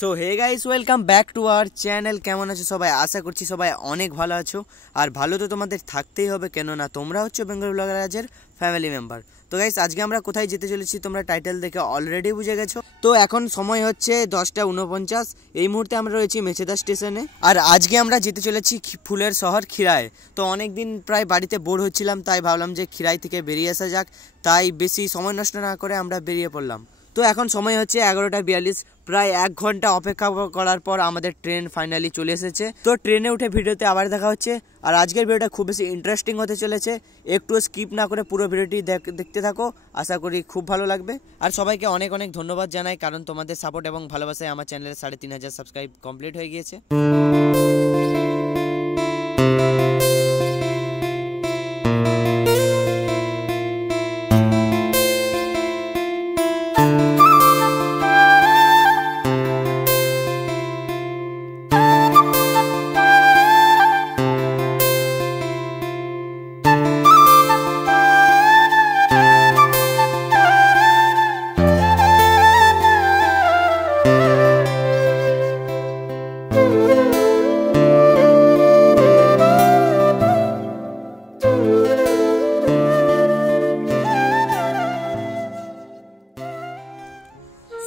So hey guys, welcome back to our channel. কেমন আছো সবাই? আশা করছি সবাই অনেক ভালো আছো। আর ভালো তো তোমাদের থাকতেই হবে, কেননা তোমরা হচ্ছে বেঙ্গল ব্লগার রাজের ফ্যামিলি মেম্বার। তো গাইস, আজকে আমরা কোথায় যেতে চলেছি তোমরা টাইটেল দেখে অলরেডি বুঝে গেছো। তো এখন সময় হচ্ছে 10:49। এই মুহূর্তে আমরা রয়েছি মেচেদা স্টেশনে। আর আজকে আমরা যেতে চলেছি ফুলের শহর খিরায়। তো অনেক দিন প্রায় বাড়িতে বোর হচ্ছিলাম, তাই ভাবলাম যে খিরাই থেকে বেরিয়ে আসা যাক। তাই বেশি সময় নষ্ট না করে আমরা বেরিয়ে পড়লাম। তো এখন সময় হচ্ছে 11:42। প্রায় 1 ঘন্টা অপেক্ষা করার পর আমাদের ট্রেন ফাইনালি চলে এসেছে। তো ট্রেনে উঠে ভিডিওতে আবার দেখা হচ্ছে। আর আজকের ভিডিওটা খুব বেশি ইন্টারেস্টিং হতে চলেছে, একটু স্কিপ না করে পুরো ভিডিওটি দেখতে থাকো। আশা করি খুব ভালো লাগবে। আর সবাইকে অনেক অনেক ধন্যবাদ জানাই, কারণ তোমাদের সাপোর্ট এবং ভালোবাসায় আমার চ্যানেলের 3,500 সাবস্ক্রাইব কমপ্লিট হয়ে গিয়েছে।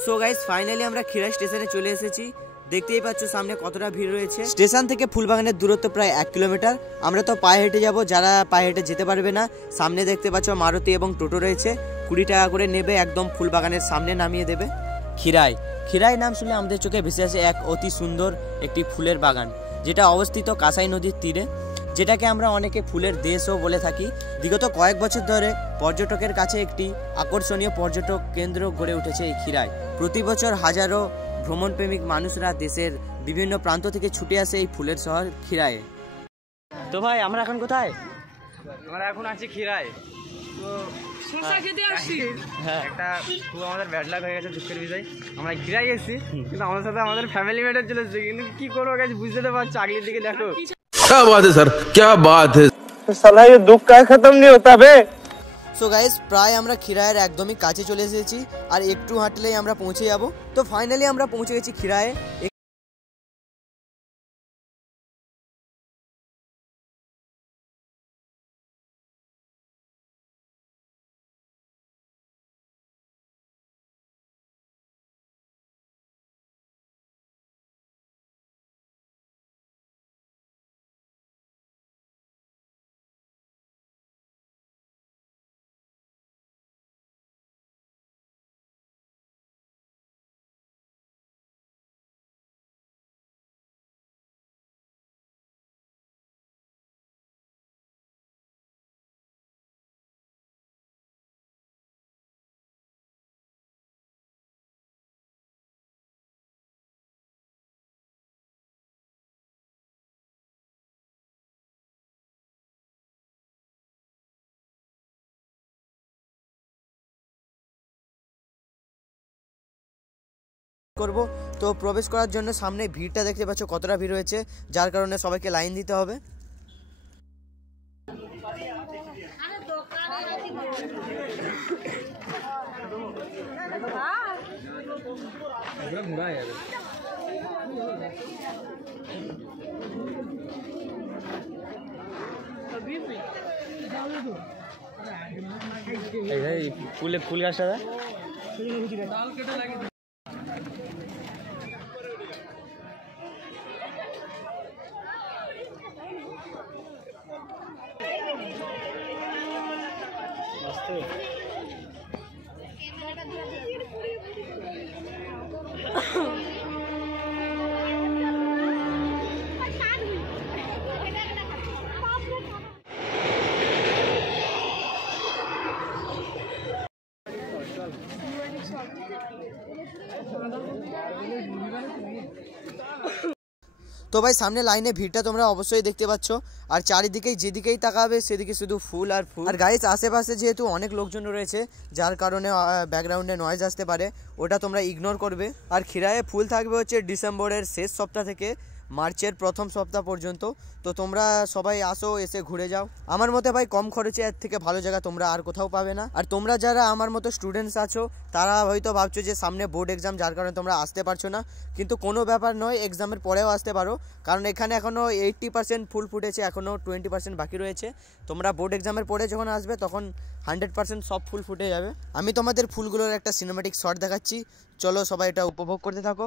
সো গাইস, ফাইনালি আমরা খিরাই স্টেশনে চলে এসেছি। দেখতেই পাচ্ছ সামনে কতটা ভিড় রয়েছে। স্টেশন থেকে ফুলবাগানের দূরত্ব প্রায় 1 কিলোমিটার। আমরা তো পায়ে হেঁটে যাব, যারা পায়ে হেঁটে যেতে পারবে না, সামনে দেখতে পাচ্ছ মারুতি এবং টোটো রয়েছে। 20 টাকা করে নেবে, একদম ফুলবাগানের সামনে নামিয়ে দেবে। খিরাই নাম শুনলে আমাদের চোখে ভেসে আসে এক অতি সুন্দর একটি ফুলের বাগান, যেটা অবস্থিত কাঁসাই নদীর তীরে, যেটাকে আমরা অনেকে ফুলের দেশও বলে থাকি। বিগত কয়েক বছর ধরে পর্যটকের কাছে একটি আকর্ষণীয় পর্যটক কেন্দ্র গড়ে উঠেছে এই খিরাই। প্রতি বছর হাজারো ভ্রমণপ্রেমিক মানুষরা দেশের বিভিন্ন প্রান্ত থেকে ছুটে আসে এই ফুলের শহর খিরায়ে। তো ভাই, আমরা এখন কোথায়? আমরা এখন আছি খিরায়। তো শসা খেতে আসছি। একটা খুব আমাদের ব্যাড লাক হয়ে গেছে, দুঃখের বিষয়। আমরা খিরাই এসেছি, কিন্তু আমাদের সাথে আমাদের ফ্যামিলি মেম্বার চলে এসেছে। কিন্তু কি করবো গাইস, বুঝতে তো পারছো। আগের দিকে দেখো। क्या बात है सर, क्या बात है। साला ये दुख का खत्म नहीं होता बे। সো গাইস, প্রায় আমরা খিরায়ের একদমই কাছে চলে এসেছি, আর একটু হাঁটলেই আমরা পৌঁছে যাব। তো ফাইনালি আমরা পৌঁছে গেছি খিরায়ে। করব। তো প্রবেশ করার জন্য সামনে ভিড়টা দেখতে পাচ্ছ কতটা ভিড় রয়েছে, যার কারণে সবাইকে লাইন দিতে হবে। ফুল গাছটা তো ভাই, সামনে লাইনে ভিড়টা তোমরা অবশ্যই দেখতে পাচ্ছ, আর চারিদিকেই যেদিকেই তাকাবে সেদিকে শুধু ফুল আর ফুল। আর গাইস, আশেপাশে যেহেতু অনেক লোকজন রয়েছে, যার কারণে ব্যাকগ্রাউন্ডে নয়েজ আসতে পারে, ওটা তোমরা ইগনোর করবে। আর খিরায়ে ফুল থাকবে হচ্ছে ডিসেম্বরের শেষ সপ্তাহ থেকে মার্চের প্রথম সপ্তাহ পর্যন্ত। তো তোমরা সবাই আসো, এসে ঘুরে যাও। আমার মতে ভাই কম খরচে এর থেকে ভালো জায়গা তোমরা আর কোথাও পাবে না। আর তোমরা যারা আমার মতো স্টুডেন্টস আছো তারা হয়তো ভাবছো যে সামনে বোর্ড এক্সাম, যার কারণে তোমরা আসতে পারছো না, কিন্তু কোনো ব্যাপার নয়, এক্সামের পরেও আসতে পারো, কারণ এখানে এখনও 80% ফুল ফুটেছে, এখনও 20% বাকি রয়েছে। তোমরা বোর্ড এক্সামের পরে যখন আসবে তখন 100% সব ফুল ফুটে যাবে। আমি তোমাদের ফুলগুলোর একটা সিনেম্যাটিক শট দেখাচ্ছি, চলো সবাই এটা উপভোগ করতে থাকো।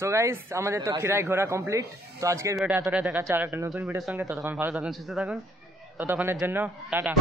সো গাইস, আমাদের তো খিরাই ঘোরা কমপ্লিট। তো আজকের ভিডিওটা এতটাই, দেখাচ্ছে আর একটা নতুন ভিডিওর সঙ্গে। ততক্ষণ ভালো থাকুন, সুস্থ থাকুন, ততক্ষণের জন্য টাটা।